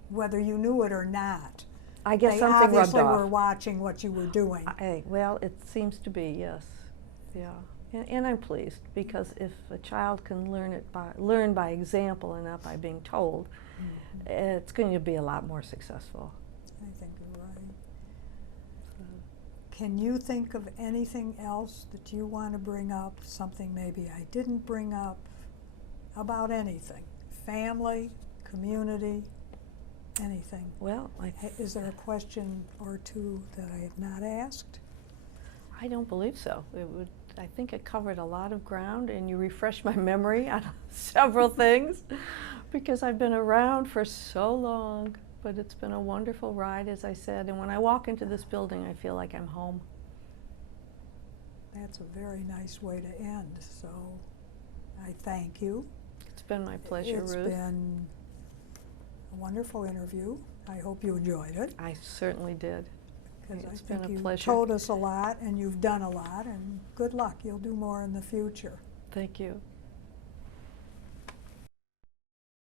whether you knew it or not. I guess They something rubbed obviously off. were watching what you were doing. Well, it seems to be, yes. Yeah. And I'm pleased, because if a child can learn by example and not by being told, it's going to be a lot more successful. I think you're right. Can you think of anything else that you want to bring up, something maybe I didn't bring up, about anything? Family, community, anything? Well, Is there a question or two that I have not asked? I don't believe so. I think it covered a lot of ground, and you refreshed my memory on several things, because I've been around for so long. But it's been a wonderful ride, as I said, and when I walk into this building, I feel like I'm home. That's a very nice way to end, so I thank you. It's been my pleasure, It's Ruth. been a wonderful interview. I hope you enjoyed it, I certainly did. because I It's been think a you pleasure. told us a lot and you've done a lot, and good luck. You'll do more in the future. Thank you.